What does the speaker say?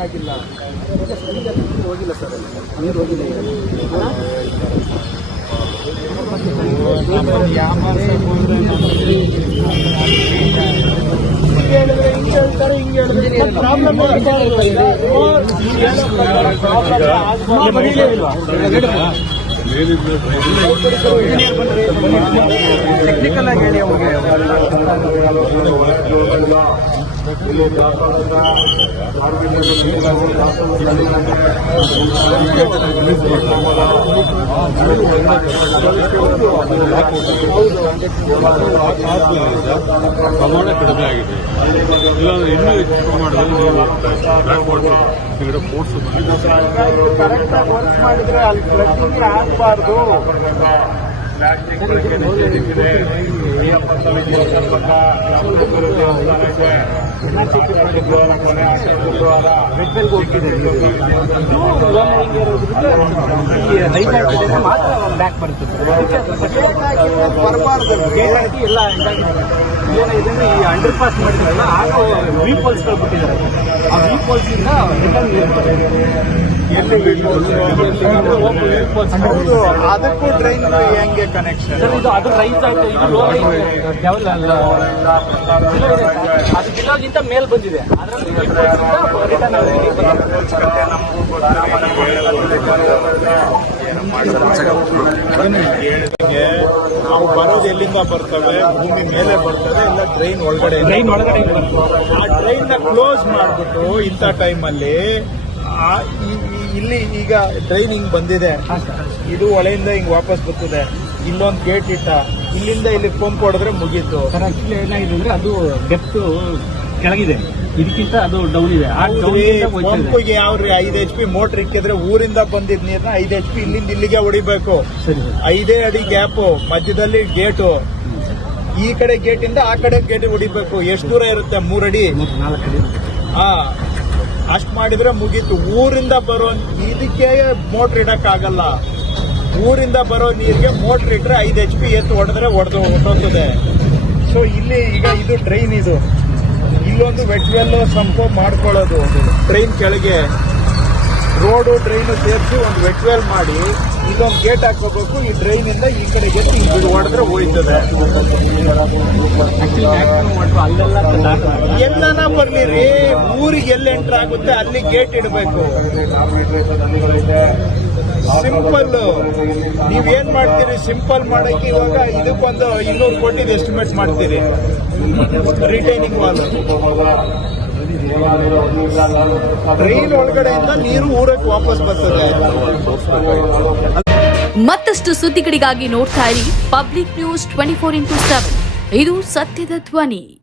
ಮಾಡೋಕ್ಕಾಗಿಲ್ಲ ಹೋಗಿಲ್ಲ ಸರ್. ನೀರು ಹೋಗಿಲ್ಲ ಪ್ರಾಬ್ಲಮ್ ಟೆಕ್ನಿಕಲ್ ಆಗಿ ಹೇಳಿ ಅವ್ರಿಗೆ ಪ್ರಮಾಣ ಕಡಿಮೆ ಆಗಿದೆ. ಇಲ್ಲಾಂದ್ರೆ ಇನ್ನೂ ಹೆಚ್ಚು ಪ್ರಮಾಣದಲ್ಲಿ ನೀವು ಬ್ಯಾಕ್ ಹಿಂದ್ಗಡೆ ಫೋರ್ಸ್ ಮಾಡಿದ್ರೆ ಅಲ್ಲಿ ಫ್ಲಡ್ಡಿಂಗ್ ಆಗಬಾರ್ದು ಪ್ಲಾಸ್ಟಿಕ್ ಬಳಕೆ ನಿಷೇಧಿಸಿದೆ ಅಯ್ಯಪ್ಪ ಸ್ವಾಮಿ ಬರ್ತದೆ ಎಲ್ಲ ಈ ಅಂಡರ್ ಪಾಸ್ ಮಾಡಿದ್ರಲ್ಲ ಆಗ ವೀಪಲ್ಸ್ಗಳು ಬಿಟ್ಟಿದ್ದಾರೆ ಆ ವೀಪಲ್ಸಿಂದ ರಿಟರ್ನ್ ಹೌದು ಅದಕ್ಕೂ ಟ್ರೈನ್ ಹೆಂಗೆ ಕನೆಕ್ಷನ್ ಸರ್ ಇದು ಅದು ರೈಸ್ ಆಯ್ತು ಇದು ಲೋ ಲೆವೆಲ್ ಅಲ್ಲ ಅದು ಕಿಲೋಗಿಂತ ಮೇಲ್ ಬಂದಿದೆ. ಅದರಲ್ಲಿ ರಿಟರ್ನ್ ಹೇಳಿದಂಗೆ ನಾವು ಬರೋದು ಎಲ್ಲಿಂದ ಬರ್ತವೆ? ಭೂಮಿ ಮೇಲೆ ಬರ್ತದೆ ಇಲ್ಲ ಟ್ರೈನ್ ಒಳಗಡೆ ಟ್ರೈನ್ ಒಳಗಡೆ ಆ ಟ್ರೈನ್ನ ಕ್ಲೋಸ್ ಮಾಡ್ಬಿಟ್ಟು ಇಂಥ ಟೈಮಲ್ಲಿ ಇಲ್ಲಿ ಈಗ ಟ್ರೈನ್ ಹಿಂಗ್ ಬಂದಿದೆ. ಇದು ಒಳೆಯಿಂದ ಹಿಂಗ್ ವಾಪಸ್ ಬರ್ತದೆ. ಇಲ್ಲೊಂದು ಗೇಟ್ ಇಟ್ಟ ಇಲ್ಲಿಂದ ಇಲ್ಲಿ ಪಂಪ್ ಹೊಡೆದ್ರೆ ಮುಗೀತು. ಸರ್ ಆಕ್ಚುಲಿ ಏನಾಗಿದೆ ಅಂದ್ರೆ ಅದು ಡೆಪ್ತ್ ಕೆಳಗಿದೆ. ಇದಕ್ಕಿಂತ ಅದು ಡೌನ್ ಇದೆ. ಪಂಪ್ಗೆ ಯಾವ ಐದು ಎಚ್ ಪಿ ಮೋಟರ್ ಇಕ್ಕಿದ್ರೆ ಊರಿಂದ ಬಂದಿದ್ ನೀರ್ನ ಐದು ಎಚ್ ಪಿ ಇಲ್ಲಿಂದ ಇಲ್ಲಿಗೆ ಹೊಡಿಬೇಕು. ಐದೇ ಅಡಿ ಗ್ಯಾಪ್ ಮಧ್ಯದಲ್ಲಿ ಗೇಟು ಈ ಕಡೆ ಗೇಟ್ ಇಂದ ಆ ಕಡೆ ಗೇಟ್ ಹೊಡಿಬೇಕು. ಎಷ್ಟು ದೂರ ಇರುತ್ತೆ? ಮೂರಡಿ ನಾಲ್ಕು ಹಾ ಅಷ್ಟ್ ಮಾಡಿದ್ರೆ ಮುಗೀತು. ಊರಿಂದ ಬರೋ ಇದಕ್ಕೆ ಮೋಟರ್ ಇಡೋಕ್ಕಾಗಲ್ಲ. ಊರಿಂದ ಬರೋ ನೀರಿಗೆ ಮೋಟರ್ ಇಟ್ಟರೆ ಐದು ಎಚ್ ಪಿ ಎತ್ತು ಹೊಡೆದ್ರೆ ಹೊಡೆದು ಹೊಟ್ಟೋಗ್ತದೆ ಸೊ ಇಲ್ಲಿ ಈಗ ಇದು ಡ್ರೈನ್ ಇದು. ಇಲ್ಲೊಂದು ವೆಟ್ವೆಲ್ ಸಂಪೋ ಮಾಡ್ಕೊಳ್ಳೋದು. ಟ್ರೈನ್ ಕೆಳಗೆ. ರೋಡು ಡ್ರೈನು ಸೇರಿಸಿ ಒಂದು ವೆಟ್ವೆಲ್ ಮಾಡಿ ಇಲ್ಲೊಂದು ಗೇಟ್ ಹಾಕೋಬೇಕು ಈ ಟ್ರೈನ್ ಇಂದ ಈ ಕಡೆ ಗೆದ್ದು ಇದು ಹೊಡೆದ್ರೆ ಹೋಯ್ತದೆ. ಎಲ್ಲನ ಬರ್ಲಿರಿ ಊರಿಗೆ ಎಲ್ಲಿ ಎಂಟರ್ ಆಗುತ್ತೆ ಅಲ್ಲಿ ಗೇಟ್ ಇಡಬೇಕು. ಸಿಂಪಲ್ ನೀವೇನ್ ಮಾಡ್ತೀರಿ? ಸಿಂಪಲ್ ಮಾಡಕ್ಕೆ ಇವಾಗ ಇದಕ್ಕೊಂದು ಇನ್ನೂರು ಕೋಟಿ ಎಸ್ಟಿಮೇಟ್ ಮಾಡ್ತೀರಿ. ರಿಟೈನಿಂಗ್ ವಾಲ್ ಟ್ರೈನ್ ಒಳಗಡೆಯಿಂದ ನೀರು ಊರಕ್ಕೆ ವಾಪಸ್ ಬರ್ತದೆ. ಮತ್ತಷ್ಟು ಸುದ್ದಿಗಳಿಗಾಗಿ ನೋಡ್ತಾ ಇರಿ public news twenty four into seven ಇದು ಸತ್ಯದ ಧ್ವನಿ.